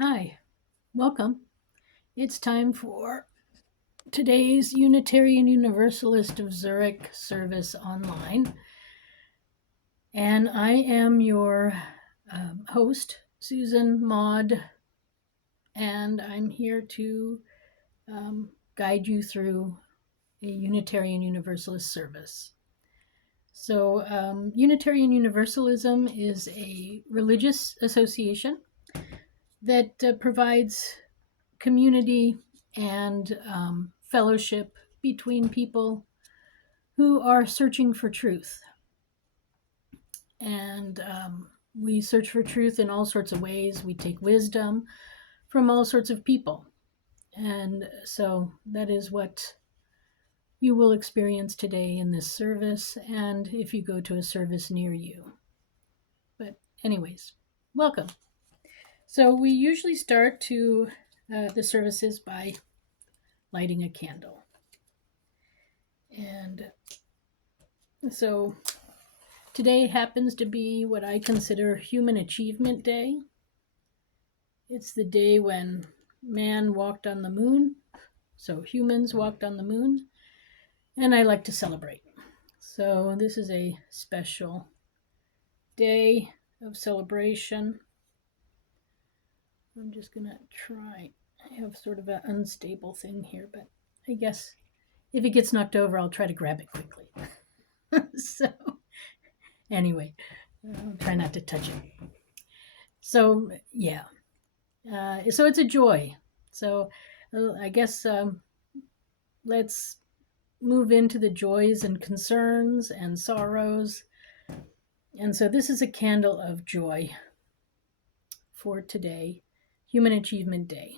Hi, welcome. It's time for today's Unitarian Universalist of Zurich service online. And I am your host, Susan Maude, and I'm here to guide you through a Unitarian Universalist service. So, Unitarian Universalism is a religious association that provides community and fellowship between people who are searching for truth. And we search for truth in all sorts of ways. We take wisdom from all sorts of people. And so that is what you will experience today in this service, and if you go to a service near you. But, anyways, welcome. So, we usually start the services by lighting a candle. And so today happens to be what I consider Human Achievement Day. It's the day when man walked on the moon, so humans walked on the moon, and I like to celebrate. So this is a special day of celebration. I'm just gonna try. I have sort of an unstable thing here, but I guess if it gets knocked over, I'll try to grab it quickly. So anyway, I'll try not to touch it. So yeah, so it's a joy. So I guess let's move into the joys and concerns and sorrows. And so this is a candle of joy for today, Human Achievement Day.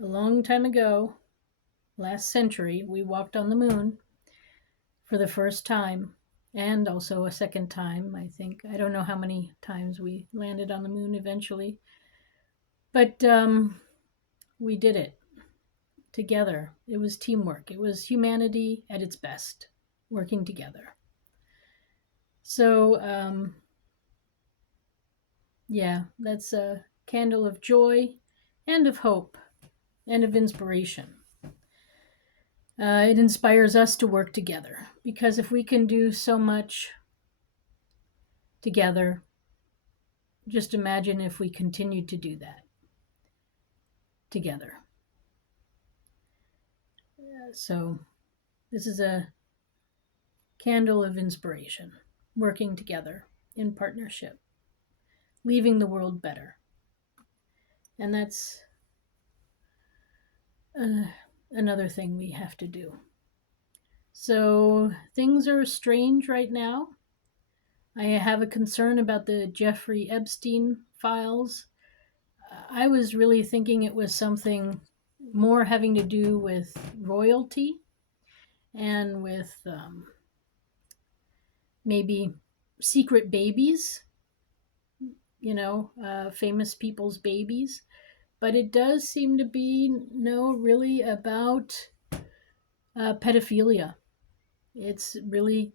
A long time ago, last century, we walked on the moon for the first time, and also a second time, I think. I don't know how many times we landed on the moon eventually, but we did it together. It was teamwork. It was humanity at its best, working together. So, yeah, that's a candle of joy and of hope and of inspiration. It inspires us to work together, because if we can do so much together, just imagine if we continued to do that together. So this is a candle of inspiration, working together in partnership, leaving the world better. And that's another thing we have to do. So things are strange right now. I have a concern about the Jeffrey Epstein files. I was really thinking it was something more having to do with royalty and with maybe secret babies, famous people's babies. But it does seem to be really about pedophilia. It's really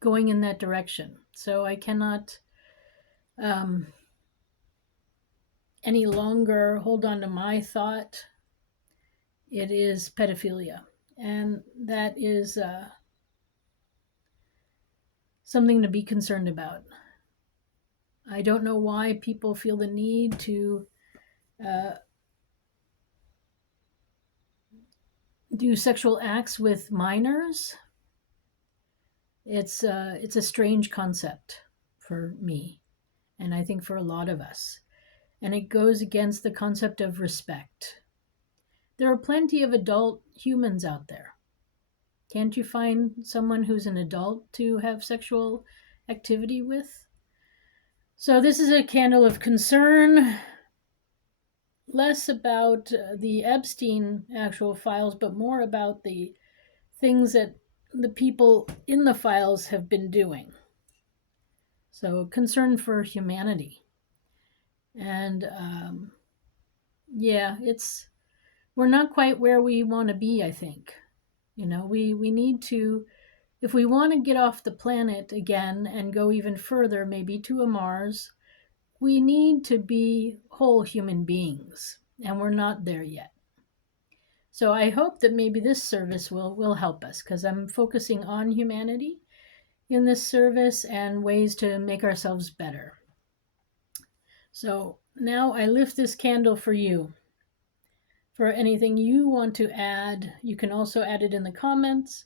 going in that direction. So I cannot any longer hold on to my thought. It is pedophilia. And that is something to be concerned about. I don't know why people feel the need to do sexual acts with minors. It's a strange concept for me, and I think for a lot of us. And it goes against the concept of respect. There are plenty of adult humans out there. Can't you find someone who's an adult to have sexual activity with? So this is a candle of concern, less about the Epstein actual files, but more about the things that the people in the files have been doing. So concern for humanity. And we're not quite where we want to be, I think. We need to, if we want to get off the planet again and go even further, maybe to a Mars, we need to be whole human beings, and we're not there yet. So I hope that maybe this service will help us, because I'm focusing on humanity in this service and ways to make ourselves better. So now I lift this candle for you. For anything you want to add, you can also add it in the comments,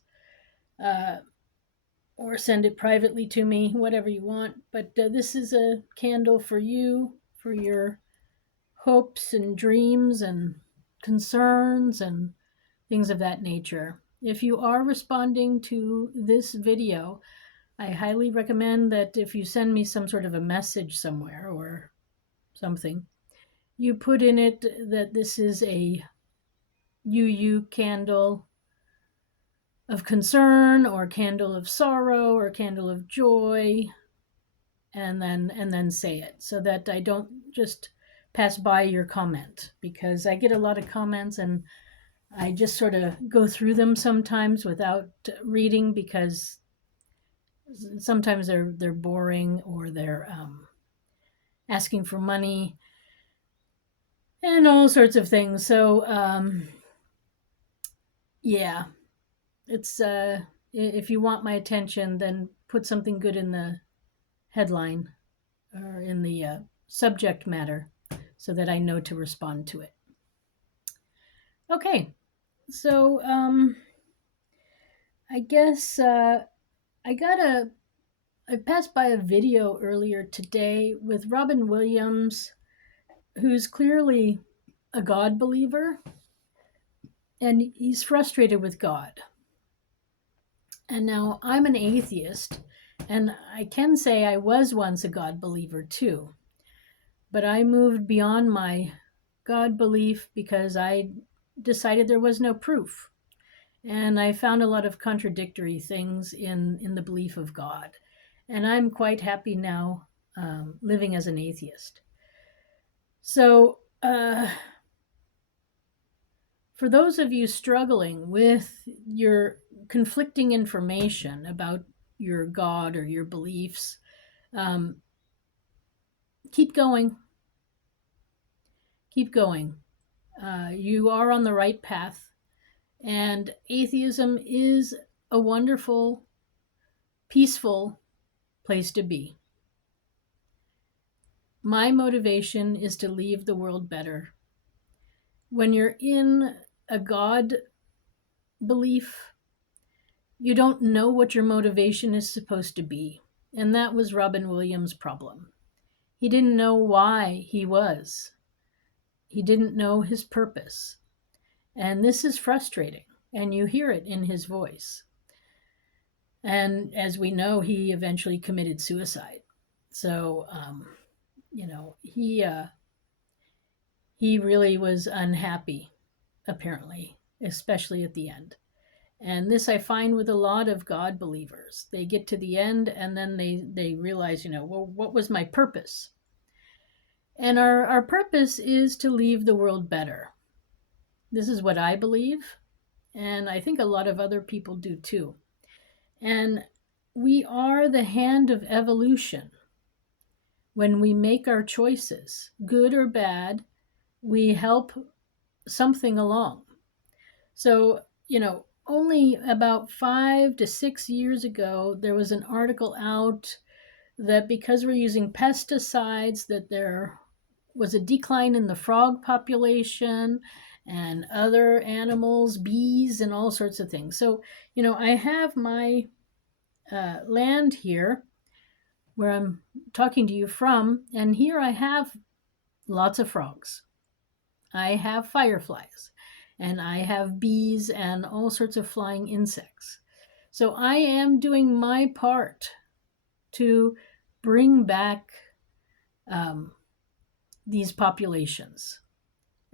or send it privately to me, whatever you want. But this is a candle for you, for your hopes and dreams and concerns and things of that nature. If you are responding to this video, I highly recommend that if you send me some sort of a message somewhere or something, you put in it that this is a UU candle of concern, or candle of sorrow, or candle of joy, and then say it, so that I don't just pass by your comment, because I get a lot of comments and I just sort of go through them sometimes without reading, because sometimes they're boring, or they're asking for money and all sorts of things. So yeah, it's if you want my attention, then put something good in the headline or in the subject matter, so that I know to respond to it. Okay, so I guess I passed by a video earlier today with Robin Williams, who's clearly a God believer, and he's frustrated with God. And now I'm an atheist, and I can say I was once a God believer too. But I moved beyond my God belief because I decided there was no proof. And I found a lot of contradictory things in the belief of God. And I'm quite happy now living as an atheist. So for those of you struggling with your conflicting information about your God or your beliefs, keep going. Keep going. You are on the right path, and atheism is a wonderful, peaceful place to be. My motivation is to leave the world better. When you're in a God belief, you don't know what your motivation is supposed to be. And that was Robin Williams' problem. He didn't know why he was. He didn't know his purpose. And this is frustrating, and you hear it in his voice. And as we know, he eventually committed suicide. So, he really was unhappy, apparently, especially at the end. And this I find with a lot of God believers. They get to the end and then they realize, well, what was my purpose? And our purpose is to leave the world better. This is what I believe, and I think a lot of other people do too. And we are the hand of evolution. When we make our choices, good or bad, we help something along. So, only about 5 to 6 years ago, there was an article out that because we're using pesticides, that there was a decline in the frog population and other animals, bees, and all sorts of things. So, I have my land here where I'm talking to you from, and here I have lots of frogs. I have fireflies, and I have bees and all sorts of flying insects. So I am doing my part to bring back these populations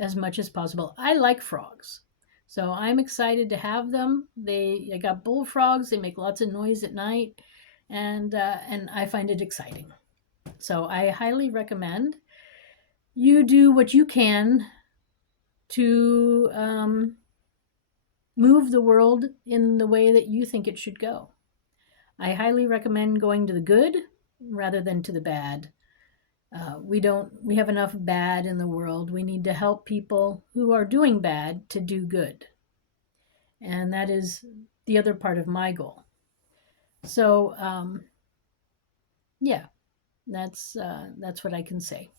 as much as possible. I like frogs, so I'm excited to have them. I got bullfrogs. They make lots of noise at night, and I find it exciting. So I highly recommend you do what you can to move the world in the way that you think it should go. I highly recommend going to the good rather than to the bad. We have enough bad in the world. We need to help people who are doing bad to do good. And that is the other part of my goal. So, yeah, that's what I can say.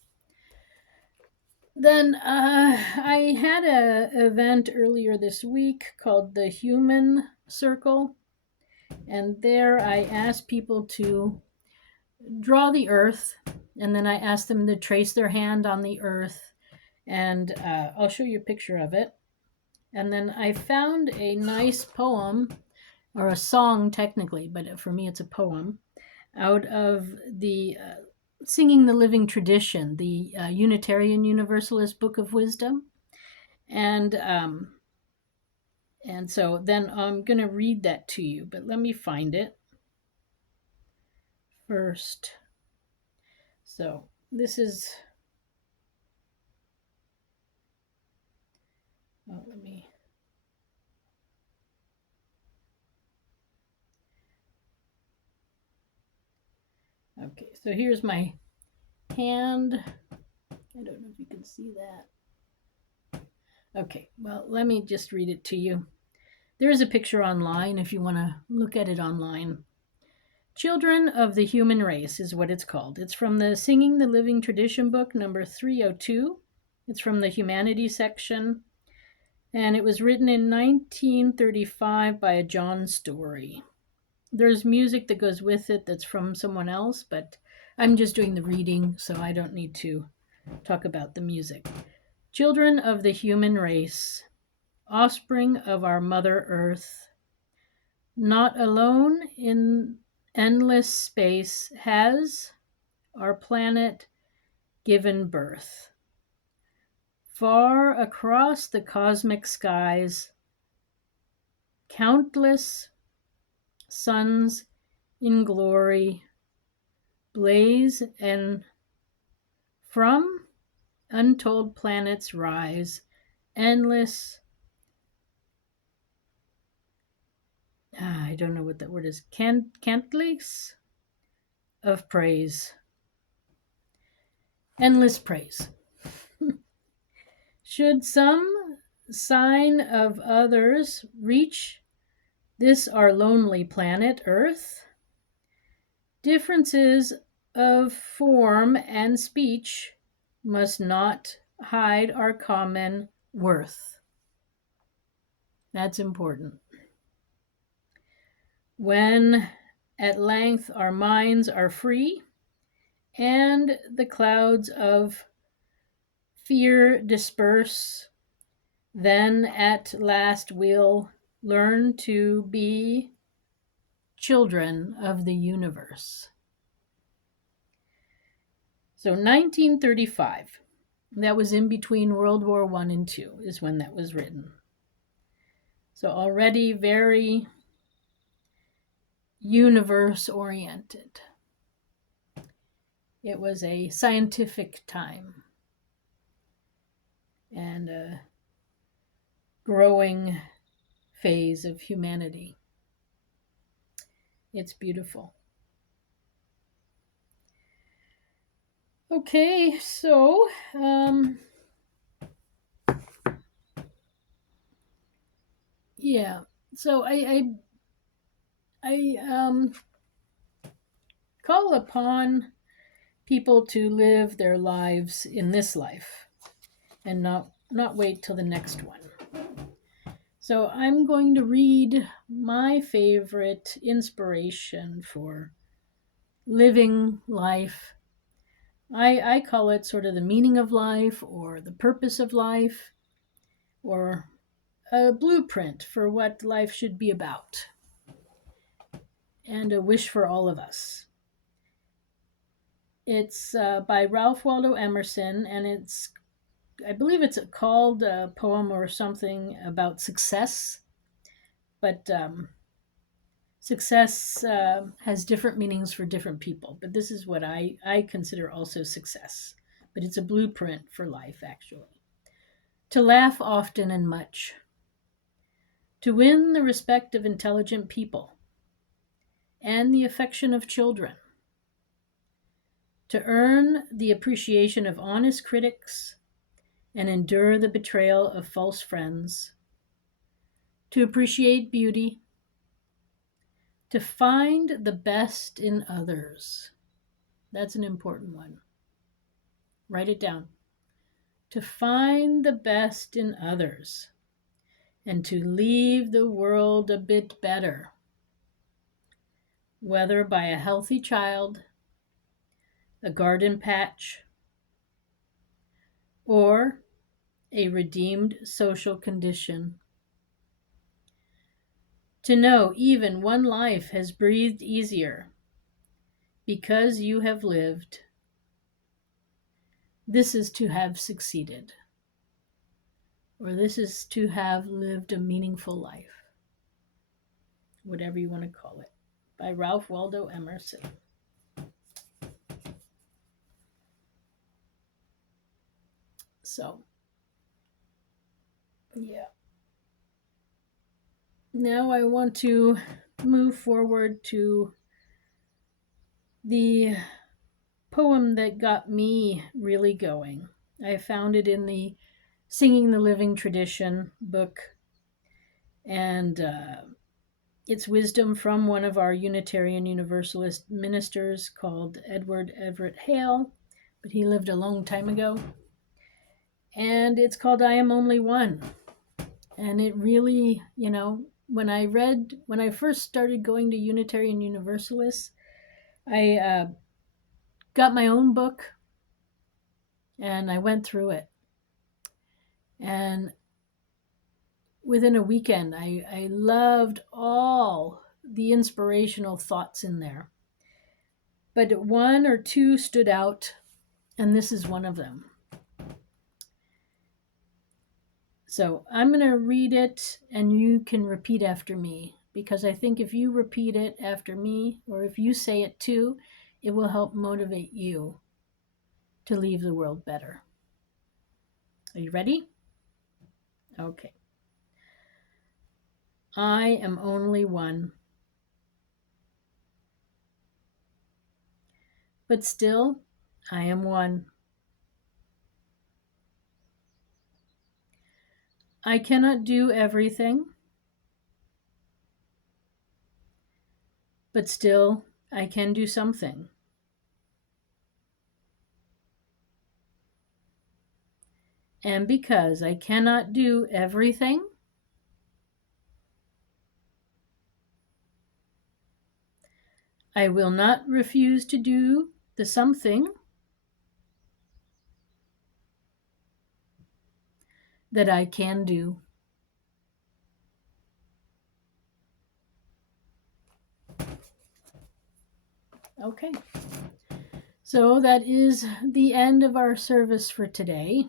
Then I had a event earlier this week called the Human Circle, and there I asked people to draw the earth, and then I asked them to trace their hand on the earth, and I'll show you a picture of it. And then I found a nice poem, or a song technically, but for me it's a poem, out of the Singing the Living Tradition, the Unitarian Universalist Book of Wisdom. And so then I'm going to read that to you, but let me find it first. So this is, let me, okay, so here's my hand. I don't know if you can see that. Okay, well, let me just read it to you. There is a picture online if you want to look at it online. Children of the Human Race is what it's called. It's from the Singing the Living Tradition book, number 302. It's from the Humanities section, and it was written in 1935 by a John Story. There's music that goes with it that's from someone else, but I'm just doing the reading, so I don't need to talk about the music. Children of the human race, offspring of our Mother Earth, not alone in endless space has our planet given birth. Far across the cosmic skies, countless suns in glory blaze, and from untold planets rise endless, I don't know what that word is, cantles of praise. Endless praise. Should some sign of others reach this our lonely planet Earth, differences of form and speech must not hide our common worth. That's important. When at length our minds are free and the clouds of fear disperse, then at last we'll learn to be children of the universe. So 1935, that was in between World War I and II, is when that was written. So already very universe-oriented. It was a scientific time and a growing phase of humanity. It's beautiful. Okay, so yeah, so I call upon people to live their lives in this life and not wait till the next one. So I'm going to read my favorite inspiration for living life. I call it sort of the meaning of life, or the purpose of life, or a blueprint for what life should be about, and a wish for all of us. It's by Ralph Waldo Emerson, and I believe it's called a poem or something about success, but success has different meanings for different people, but this is what I consider also success. But it's a blueprint for life, actually. To laugh often and much. To win the respect of intelligent people and the affection of children. to earn the appreciation of honest critics and endure the betrayal of false friends, to appreciate beauty, to find the best in others. That's an important one. Write it down. To find the best in others and to leave the world a bit better, whether by a healthy child, a garden patch, or a redeemed social condition. To know even one life has breathed easier because you have lived. This is to have succeeded, or this is to have lived a meaningful life, whatever you want to call it, by Ralph Waldo Emerson. So, yeah. Now I want to move forward to the poem that got me really going. I found it in the Singing the Living Tradition book, and it's wisdom from one of our Unitarian Universalist ministers called Edward Everett Hale, but he lived a long time ago. And it's called I Am Only One. And it really, when I first started going to Unitarian Universalists, I got my own book and I went through it. And within a weekend, I loved all the inspirational thoughts in there. But one or two stood out, and this is one of them. So I'm going to read it, and you can repeat after me, because I think if you repeat it after me, or if you say it too, it will help motivate you to leave the world better. Are you ready? Okay. I am only one. But still, I am one. I cannot do everything, but still, I can do something. And because I cannot do everything, I will not refuse to do the something that I can do. Okay. So that is the end of our service for today.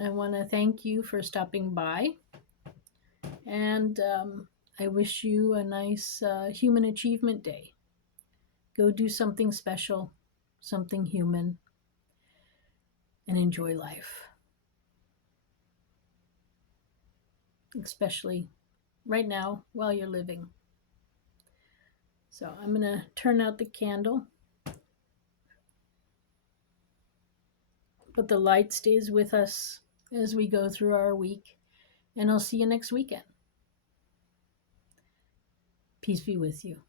I want to thank you for stopping by. And I wish you a nice Human Achievement Day. Go do something special, something human, and enjoy life. Especially right now while you're living. So I'm going to turn out the candle. But the light stays with us as we go through our week. And I'll see you next weekend. Peace be with you.